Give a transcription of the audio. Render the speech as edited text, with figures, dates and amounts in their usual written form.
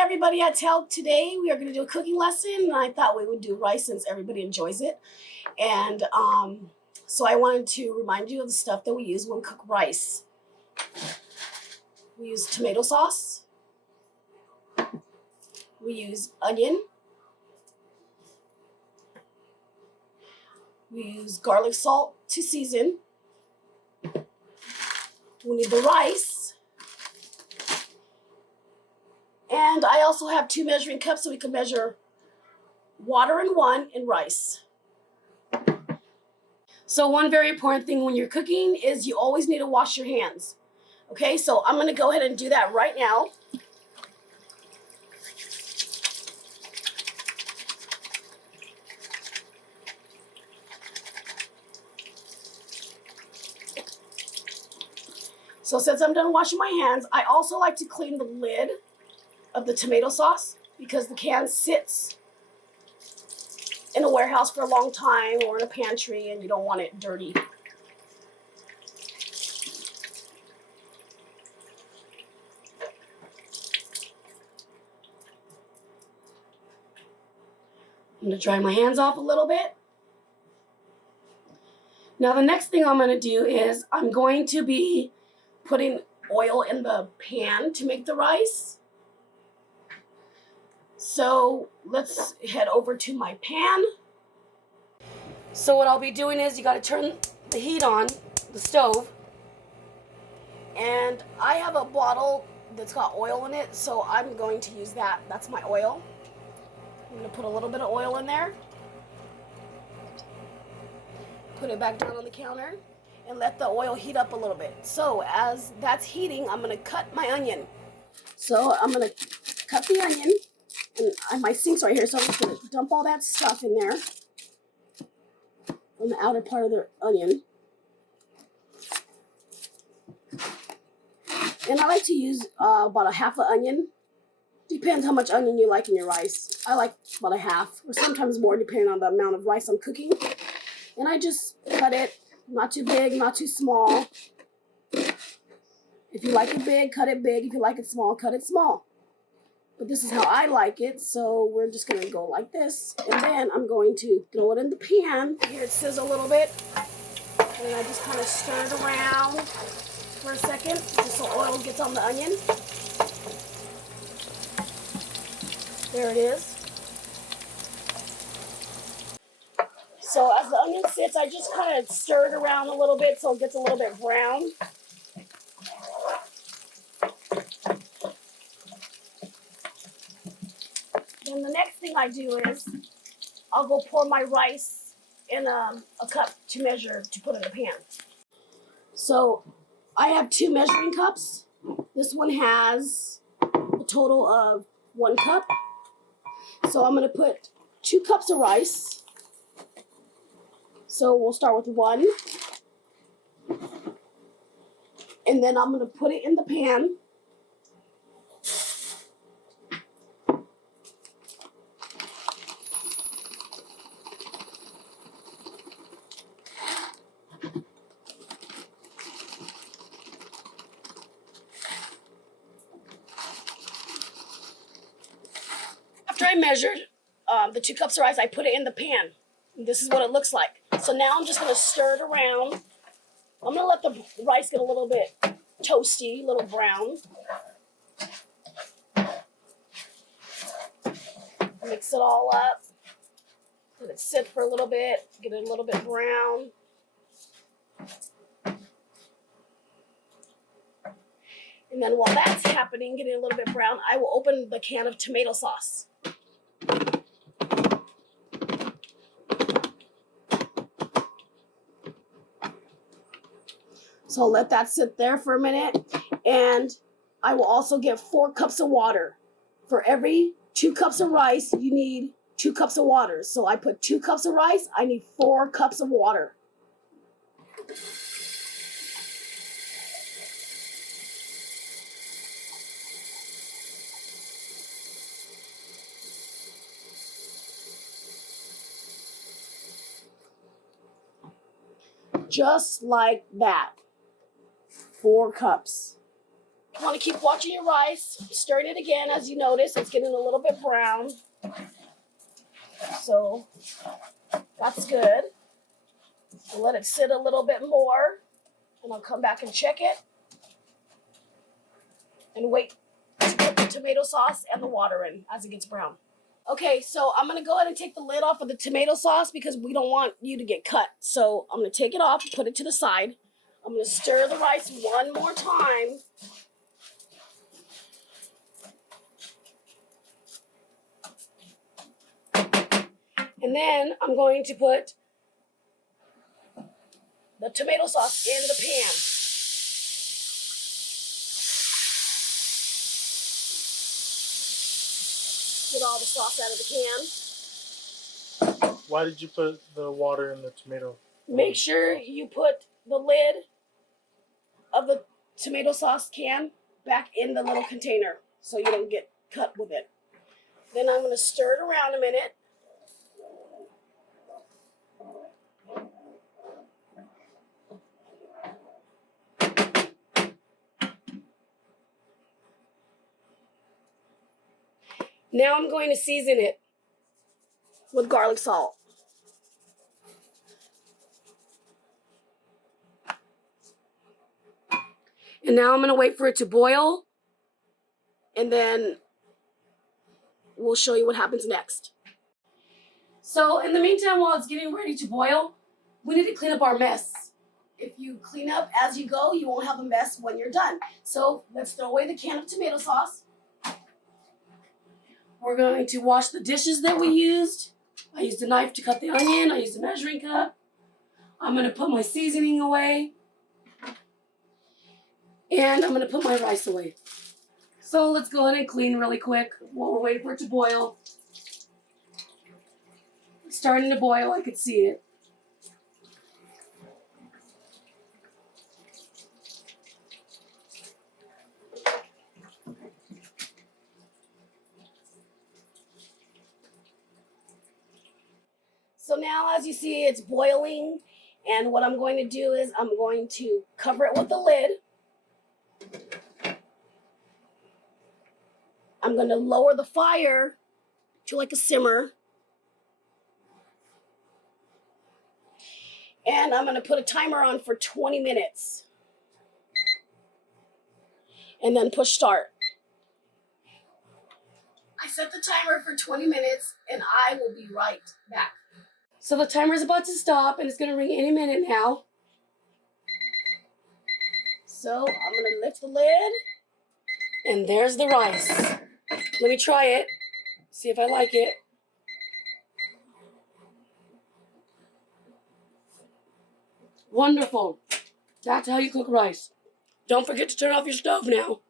everybody at Tell. Today we are going to do a cooking lesson, and I thought we would do rice since everybody enjoys it. And so I wanted to remind you of the stuff that we use when we cook rice. We use tomato sauce. We use onion. We use garlic salt to season. We need the rice. And I also have 2 measuring cups so we can measure water in one and rice. So one very important thing when you're cooking is you always need to wash your hands. Okay, so I'm going to go ahead and do that right now. So since I'm done washing my hands, I also like to clean the lid of the tomato sauce because the can sits in a warehouse for a long time or in a pantry and you don't want it dirty. I'm going to dry my hands off a little bit. Now the next thing I'm going to do is I'm going to be putting oil in the pan to make the rice. So let's head over to my pan. So what I'll be doing is you got to turn the heat on, the stove. And I have a bottle that's got oil in it, so I'm going to use that. That's my oil. I'm going to put a little bit of oil in there. Put it back down on the counter and let the oil heat up a little bit. So as that's heating, I'm going to cut my onion. So I'm going to cut the onion. And my sink's right here, so I'm just going to dump all that stuff in there on the outer part of the onion. And I like to use about a half an onion. Depends how much onion you like in your rice. I like about a half, or sometimes more, depending on the amount of rice I'm cooking. And I just cut it, not too big, not too small. If you like it big, cut it big. If you like it small, cut it small. But this is how I like it, so we're just going to go like this. And then I'm going to throw it in the pan. Here it sizzles a little bit. And I just kind of stir it around for a second, just so oil gets on the onion. There it is. So as the onion sits, I just kind of stir it around a little bit so it gets a little bit brown. Then the next thing I do is I'll go pour my rice in a cup to measure to put in the pan. So I have 2 measuring cups. This one has a total of 1 cup. So I'm going to put 2 cups of rice. So we'll start with 1. And then I'm going to put it in the pan. After I measured the 2 cups of rice, I put it in the pan. This is what it looks like. So now I'm just going to stir it around. I'm going to let the rice get a little bit toasty, a little brown. Mix it all up. Let it sit for a little bit, get it a little bit brown. And then while that's happening, getting a little bit brown, I will open the can of tomato sauce. So I'll let that sit there for a minute. And I will also get 4 cups of water. For every 2 cups of rice, you need 2 cups of water. So I put 2 cups of rice, I need 4 cups of water. Just like that. 4 cups. You want to keep watching your rice, stirring it again. As you notice, it's getting a little bit brown. So that's good. I'll let it sit a little bit more, and I'll come back and check it and wait to put the tomato sauce and the water in as it gets brown. Okay, so I'm gonna go ahead and take the lid off of the tomato sauce because we don't want you to get cut. So I'm gonna take it off, put it to the side. I'm gonna stir the rice one more time. And then I'm going to put the tomato sauce in the pan. Get all the sauce out of the can. Why did you put the water in the tomato? Make sure you put the lid of the tomato sauce can back in the little container so you don't get cut with it. Then I'm going to stir it around a minute. Now I'm going to season it with garlic salt. And now I'm going to wait for it to boil, and then we'll show you what happens next. So in the meantime, while it's getting ready to boil, we need to clean up our mess. If you clean up as you go, you won't have a mess when you're done. So let's throw away the can of tomato sauce. We're going to wash the dishes that we used. I used a knife to cut the onion. I used a measuring cup. I'm going to put my seasoning away. And I'm going to put my rice away. So let's go ahead and clean really quick while we're waiting for it to boil. It's starting to boil. I could see it. So now, as you see, it's boiling, and what I'm going to do is I'm going to cover it with the lid. I'm going to lower the fire to like a simmer. And I'm going to put a timer on for 20 minutes. And then push start. I set the timer for 20 minutes, and I will be right back. So the timer is about to stop, and it's going to ring any minute now. So I'm going to lift the lid, and there's the rice. Let me try it, see if I like it. Wonderful. That's how you cook rice. Don't forget to turn off your stove now.